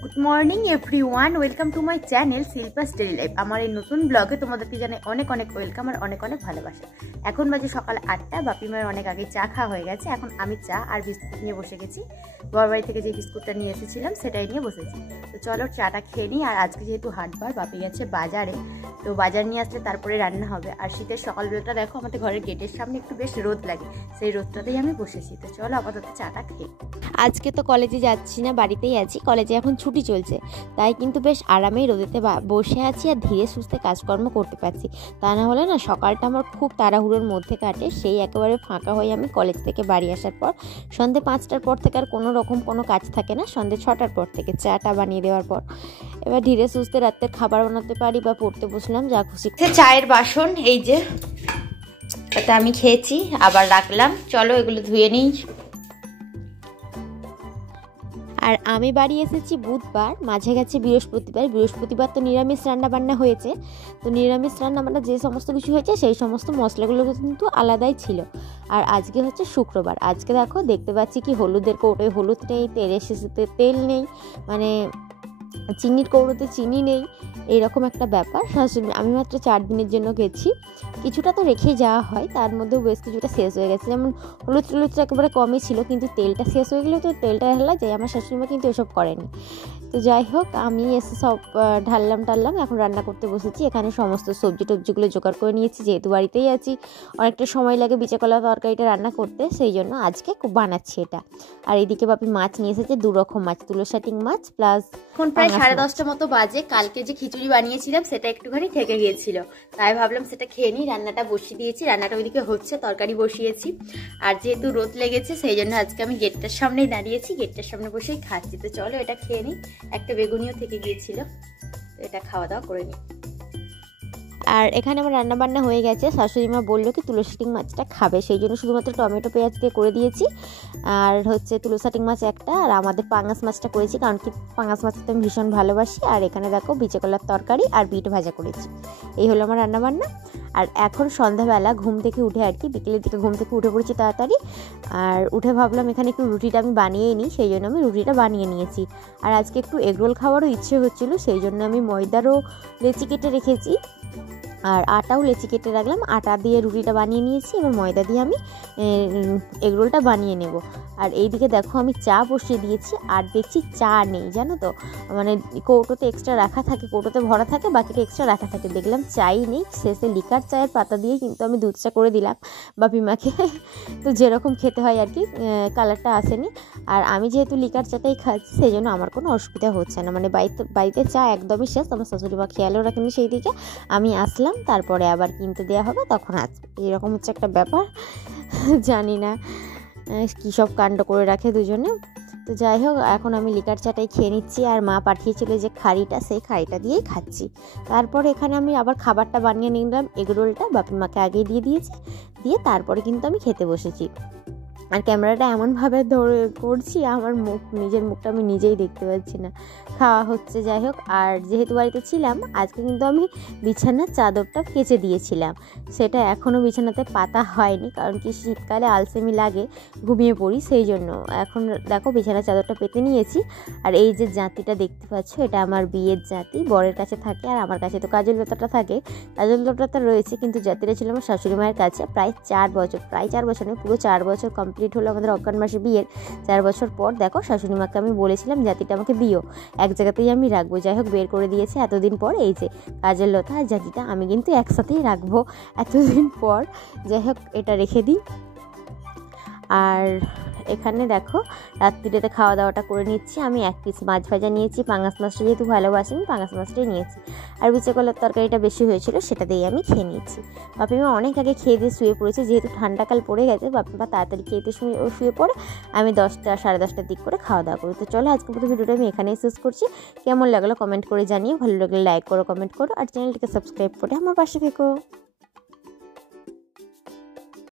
Good morning everyone, welcome to my channel Shilpa's daily life. আমার এই নতুন ব্লগে তোমাদেরকে জানাই অনেক অনেক ওয়েলকাম আর অনেক অনেক ভালোবাসা। এখন বাজে সকাল 8টা। বাপি মায়ের অনেক আগে চা খাওয়া হয়ে গেছে। এখন আমি চা আর বিস্কুট নিয়ে বসে গেছি। বড়বাড়ি থেকে যে বিস্কুটটা নিয়ে এসেছিলাম সেটাই নিয়ে বসেছি। তো চলো চাটা খেয়ে নিই। আর আজকে যেহেতু হাটবার, বাপি গেছে বাজারে, তো বাজার নিয়ে আসলে তারপরে রান্না হবে। আর শীতের সকালবেলাটা দেখো আমাদের ঘরের গেটের সামনে একটু বেশ রোদ লাগে, সেই রোদটাতেই আমি বসেছি। তো চলো আপাতত চাটা খেয়ে। আজকে তো কলেজে যাচ্ছি না, বাড়িতেই আছি। কলেজে এখন ছুটি চলছে, তাই কিন্তু বেশ আরামেই রোদেতে বসে আছি আর ধীরে সুস্থে কাজকর্ম করতে পারছি। তা না হলে না সকালটা আমার খুব তাড়াহুড়োর মধ্যে কাটে। সেই একেবারে ফাঁকা হয়ে আমি কলেজ থেকে বাড়ি আসার পর সন্ধ্যে 5টার পর থেকে আর কোনো রকম কোনো কাজ থাকে না। সন্ধ্যে 6টার পর থেকে চাটা বানিয়ে দেওয়ার পর এবার ধীরে সুস্থে রাতের খাবার বানাতে পারি বা পড়তে বসলাম, যা খুশি। চায়ের বাসন এই যে, এটা আমি খেয়েছি আবার রাখলাম। চলো এগুলো ধুয়ে নিই। আর আমি বাড়ি এসেছি বুধবার, মাঝে গেছে বৃহস্পতিবার। বৃহস্পতিবার তো নিরামিষ রান্নাবান্না হয়েছে। তো নিরামিষ রান্নাবান্না যে সমস্ত কিছু হয়েছে সেই সমস্ত মশলাগুলো কিন্তু আলাদাই ছিল। আর আজকে হচ্ছে শুক্রবার। আজকে দেখো দেখতে পাচ্ছি কি হলুদের কৌটোয় হলুদ নেই, তেলের শিশিতে তেল নেই, মানে চিনির কৌটোতে চিনি নেই, এইরকম একটা ব্যাপার। আমি মাত্র 4 দিনের জন্য গেছি। কিছুটা তো রেখেই যাওয়া হয়, তার মধ্যেও বেশ কিছুটা শেষ হয়ে গেছে। যেমন হলুদটা একেবারে কমই ছিল, কিন্তু তেলটা শেষ হয়ে গেলেও তো তেলটা হেলা যায়। আমার শাশুড়িমা কিন্তু এসব করেনি। তো যাই হোক, আমি এসে সব ঢাললাম। এখন রান্না করতে বসেছি। এখানে সমস্ত সবজি টবজিগুলো জোগাড় করে নিয়েছি, যেহেতু বাড়িতেই আছি। অনেকটা সময় লাগে বিচেকলা তরকারিটা রান্না করতে, সেই জন্য আজকে বানাচ্ছি এটা। আর এদিকে বাপি মাছ নিয়ে এসেছে, 2 রকম মাছ, তুলোশাটিং মাছ প্লাস। এখন প্রায় 10:30 মতো বাজে। কালকে যে খিচুড়ি বানিয়েছিলাম সেটা একটুখানি থেকে গিয়েছিল, তাই ভাবলাম সেটা খেয়ে নিই। রান্নাটা বসিয়ে দিয়েছি, রান্নাটা ওইদিকে হচ্ছে, তরকারি বসিয়েছি। আর যেহেতু রোদ লেগেছে সেই জন্য আজকে আমি গেটটার সামনেই দাঁড়িয়েছি, গেটটার সামনে বসেই খাচ্ছি। তো চলো এটা খেয়ে নিই। একটা বেগুনিও থেকে গিয়েছিল, তো এটা খাওয়া দাওয়া করে নিই। আর এখানে আমার রান্নাবান্না হয়ে গেছে। শাশুড়িমা বললো কি তুলোশাটিং মাছটা খাবে, সেই জন্য শুধুমাত্র টমেটো পেঁয়াজ দিয়ে করে দিয়েছি। আর হচ্ছে তুলোশাটিং মাছ একটা, আর আমাদের পাঙাশ মাছটা করেছি, কারণ কি পাঙাশ মাছটা তো আমি ভীষণ ভালোবাসি। আর এখানে দেখো বিচেকলার তরকারি আর বিট ভাজা করেছি। এই হলো আমার রান্নাবান্না। আর এখন সন্ধ্যাবেলা ঘুম থেকে উঠে আর কি বিকেলের দিকে ঘুম থেকে উঠে পড়েছি তাড়াতাড়ি। আর উঠে ভাবলাম এখানে একটু রুটিটা আমি বানিয়েই নিই, সেই জন্য আমি রুটিটা বানিয়ে নিয়েছি। আর আজকে একটু এগরোল খাওয়ারও ইচ্ছে হচ্ছিলো, সেই জন্য আমি ময়দারও লেচি কেটে রেখেছি আর আটাও লেচি কেটে রাখলাম। আটা দিয়ে রুটিটা বানিয়ে নিয়েছি, এবার ময়দা দিয়ে আমি এগরোলটা বানিয়ে নেব। আর এইদিকে দেখো আমি চা বসিয়ে দিয়েছি, আর দেখছি চা নেই, জানো তো, মানে কৌটোতে এক্সট্রা রাখা থাকে, কৌটোতে ভরা থাকে, বাকিটা এক্সট্রা রাখা থাকে। দেখলাম চাই নেই, শেষে লিকার চায়ের পাতা দিয়ে কিন্তু আমি দুধ চা করে দিলাম বাপিমাকে। তো যেরকম খেতে হয় আর কি, কালারটা আসেনি। আর আমি যেহেতু লিকার চাটাই খাচ্ছি, সেই জন্য আমার কোনো অসুবিধা হচ্ছে না। মানে বাড়িতে চা একদমই শেষ, আমার শাশুড়িমা খেয়ালও রাখেনি সেই দিকে। আমি আসলাম, তারপরে আবার কিনতে দেওয়া হবে, তখন আসবে। এরকম হচ্ছে একটা ব্যাপার, জানি না কী সব কাণ্ড করে রাখে দুজনে। তো যাই হোক, এখন আমি লিকার চাটাই খেয়ে নিচ্ছি। আর মা পাঠিয়েছিল যে খাড়িটা, সেই খাড়িটা দিয়েই খাচ্ছি। তারপরে এখানে আমি আবার খাবারটা বানিয়ে নিলাম, এগরোলটা বাপি মাকে আগেই দিয়ে দিয়েছি, দিয়ে তারপরে কিন্তু আমি খেতে বসেছি। আর ক্যামেরাটা এমনভাবে ধরে করছি, আমার নিজের মুখটা আমি নিজেই দেখতে পাচ্ছি না। খাওয়া হচ্ছে, যাই হোক। আর যেহেতু বাড়িতে ছিলাম, আজকে কিন্তু আমি বিছানার চাদরটা কেচে দিয়েছিলাম। সেটা এখনও বিছানাতে পাতা হয়নি, কারণ কি শীতকালে আলসেমি লাগে, ঘুমিয়ে পড়ি, সেই জন্য। এখন দেখো বিছানার চাদরটা পেতে নিয়েছি। আর এই যে জাঁতিটা দেখতে পাচ্ছ, এটা আমার বিয়ের জাঁতি, বরের কাছে থাকে। আর আমার কাছে তো কাজল লতাটা থাকে, কাজল লতাটা রয়েছে, কিন্তু জাতিটা ছিল আমার শাশুড়ি মায়ের কাছে। প্রায় 4 বছর নয়, পুরো 4 বছর কমপ্লিট হলো আমাদের অজ্ঞান মাসে বিয়ের। 4 বছর পর দেখো শাশুড়ি মাকে আমি বলেছিলাম জাতিটা আমাকে দিও, এক জায়গাতেই আমি রাখবো। যাই হোক, বের করে দিয়েছে এতদিন পর। এই যে কাজের লতা আর জাতিটা আমি কিন্তু একসাথেই রাখবো এতদিন পর। যাই হোক, এটা রেখে দিই। আর এখানে দেখো রাত্রিতে খাওয়া দাওয়াটা করে নিচ্ছি। আমি 1 পিস মাছ ভাজা নিয়েছি, পাঙাশ মাছটা যেহেতু ভালোবাসি আমি পাঙাশ মাছটাই নিয়েছি। আর বিচেকলার তরকারিটা বেশি হয়েছিল, সেটা দিয়ে আমি খেয়ে নিয়েছি। বাপিমা অনেক আগে খেয়ে দিয়ে শুয়ে পড়েছে, যেহেতু ঠান্ডাকাল পড়ে গেছে। বাপিমা তাড়াতাড়ি খেয়ে শুয়ে পড়ে, আমি 10টা সাড়ে 10টার দিক করে খাওয়া দাওয়া করি। তো চলো আজকে প্রথম ভিডিওটা আমি এখানেই শেষ করছি। কেমন লাগলো কমেন্ট করে জানিয়ে, ভালো লাগলে লাইক করো, কমেন্ট করো, আর চ্যানেলটিকে সাবস্ক্রাইব করে আমার পাশে থেকো।